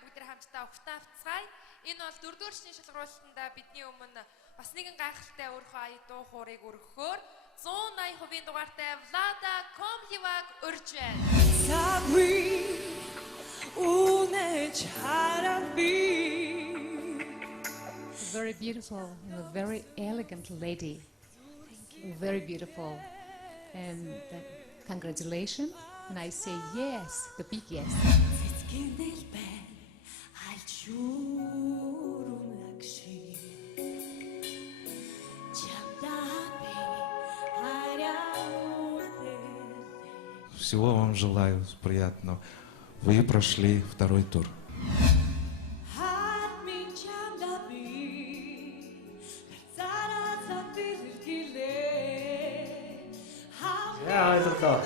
бүгд хамтдаа угтаавцгаая. Энэ бол 4-р шний шалгаруулалтанда бидний өмнө бас нэгэн гайхалтай өөрийнхөө ая дуу хуурыг өргөхөөр 180% дугаартай Влада Комхиваг урьж байна. Very beautiful and a very elegant lady. Very beautiful. And congratulations. And I say yes, the big yes. Всего вам желаю приятного. Вы прошли второй тур. Ойлголоо.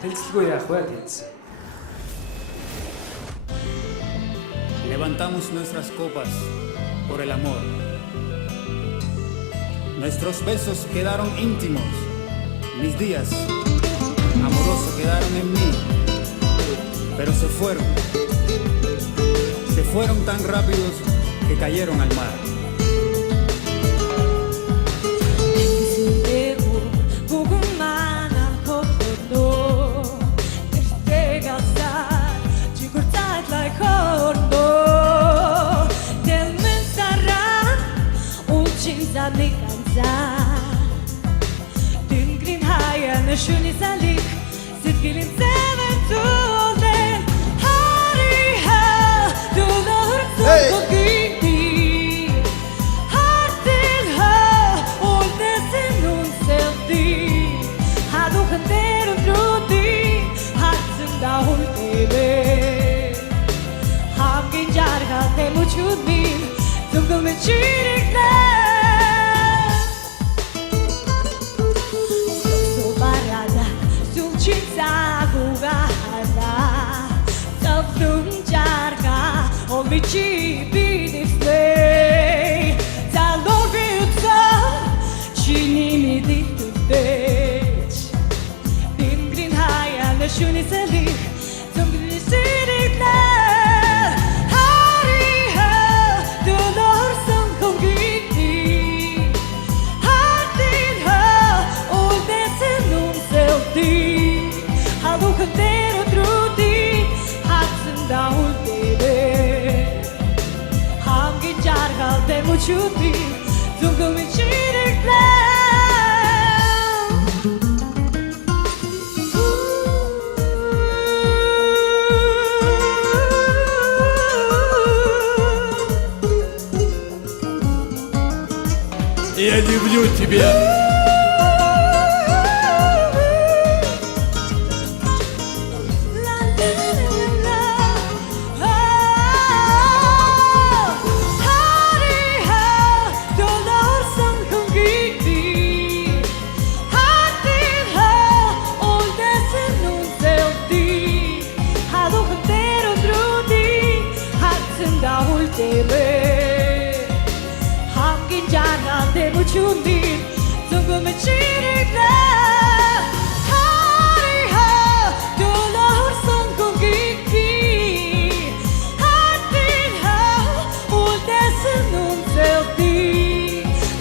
Тэнцэлгүй яах вэ тэнц. Levantamos nuestras copas por el amor. Nuestros besos quedaron íntimos. Mis días amorosos quedaron en mí, pero se fueron. Se fueron tan rápidos que cayeron al mar. Schöne Salik, sit gilin seven tolen. Hariha, du lords of Gigi. Hartil ha, all this in unselfdi. Hadu khander drudi, hatsum daul tebe. Hamgin jarga te muchudmin, tumdum chirikle. Mi cibi display Zalorviuța Cine mi ditudeci Din green haia Nășuni să lich Zum grisiricle Hariha Dolor să-mi conghiti Hardinha Unde să nu-mi selti Hadu cântero trudi Hatsând daul tebe Te muciuti, dunque mi circle. Я люблю тебя. Muciutin, dunque mi circle. Hariha, dolor să-mi conghiti. Hardinha, unde să nu-mi selti.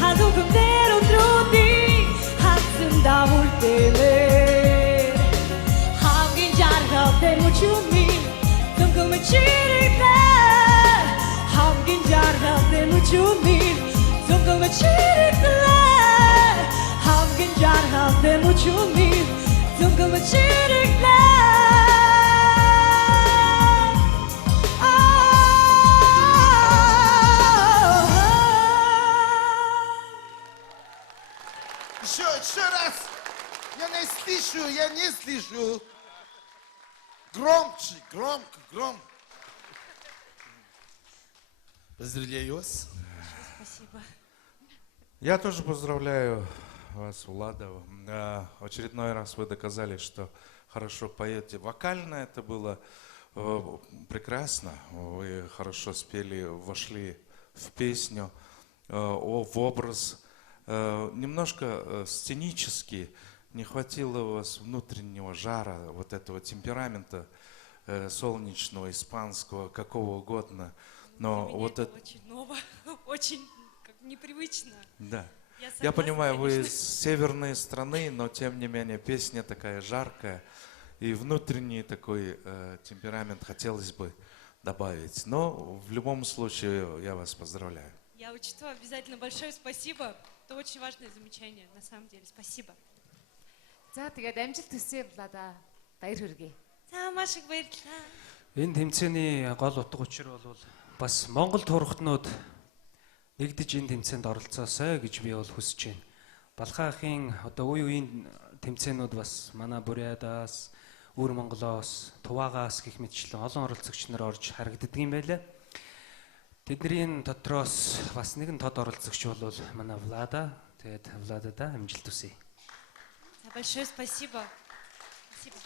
Aduc cântero trudi, hatsând daul tebe. Hamgin jarga te muciutin, dunque mi circle. Hamgin jarga te muciutin. Dunque circle, hamgin jarha te muciutin. Dunque circle. Еще раз. Я не слышу. Громче, громко. Поздравляю вас. Спасибо. Я тоже поздравляю вас, Влада. Очередной раз вы доказали, что хорошо поете. Вокально это было прекрасно. Вы хорошо спели, вошли в песню, в образ. Немножко сценически не хватило у вас внутреннего жара, вот этого темперамента, солнечного, испанского, какого угодно. Но Для меня вот это это... очень ново, очень как непривычно. Да. Я Я согласна, понимаю, вы конечно. из северной страны, но тем не менее песня такая жаркая. И внутренний такой темперамент хотелось бы добавить. Но в любом случае я вас поздравляю. Я учту обязательно. Большое спасибо. Это очень важное замечание, на самом деле. Спасибо. За тэгээд амжилт хүсье Влада. Баяр хүргэе. За, маш их баярлалаа. Энэ тэмцээний гол утга учир бол бас Монгол турхтнууд нэгдэж энэ тэмцээнд оролцоосой гэж би бол хүсэж байна. Балхаа ахын одоо үе үеийн тэмцээнүүд бас манай Бурятаас, Өвөр Монголоос, Туваагаас гэх мэтчлэн олон оролцогч нар орж харагддаг юм байлаа. Тэдний дотроос бас нэгэн тод оролцогч бол манай Влада. Тэгээд Владада амжилт хүсье. За, большое спасибо. Спасибо.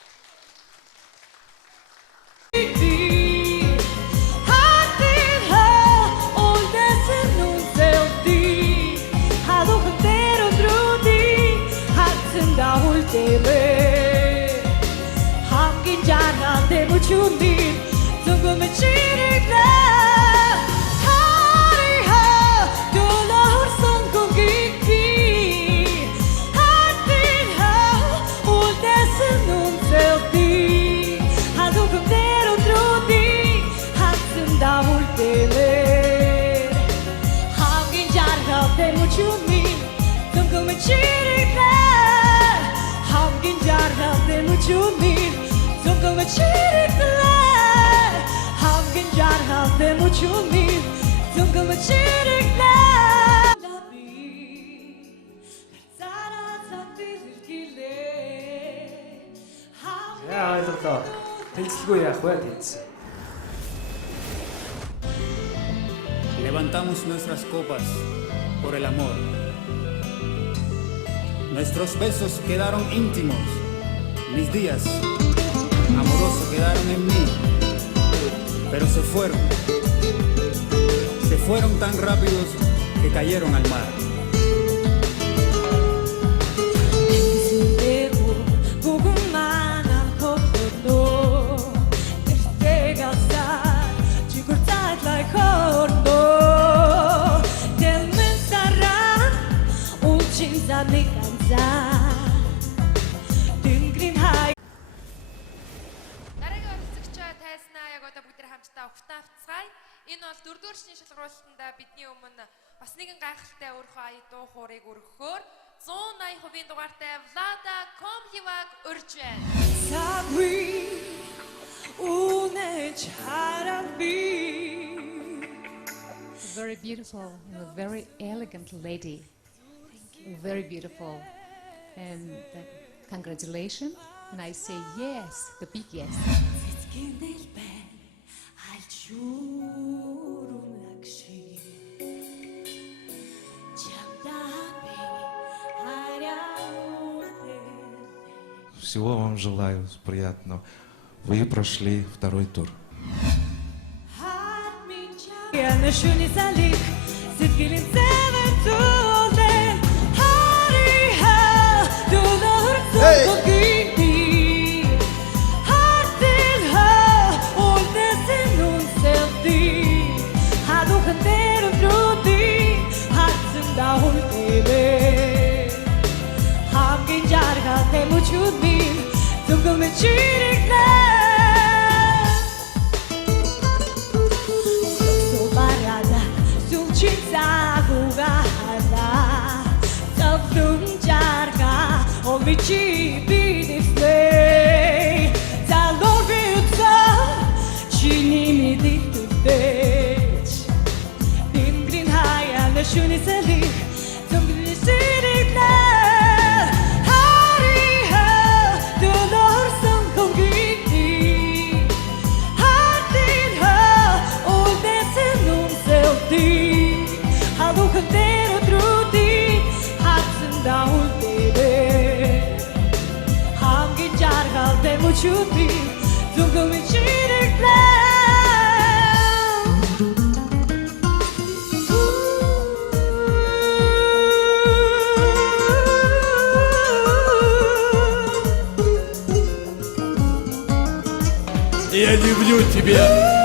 За ойлголоо. Тэнцэлгүй яах вэ тэнцсэн. Levantamos nuestras copas por el amor. Nuestros besos quedaron íntimos. Mis días amorosos quedaron en mí, pero se fueron. Se fueron tan rápidos que cayeron al mar. Дараагийн оролцогчоо тайзнаа яг одоо бүгд хамтдаа угтаавцгаая. Энэ бол 4-р шний шалгуулалтанда бидний өмнө бас нэгэн гайхалтай өөрийнхөө ая дуу хуурыг өргөхөөр 180% дугаартай Влада Комхиваг урьж байна. Very beautiful and a very elegant lady. Very beautiful. And congratulations. And I say yes, the big yes. Всего вам желаю приятного. Вы прошли второй тур. Я люблю тебя.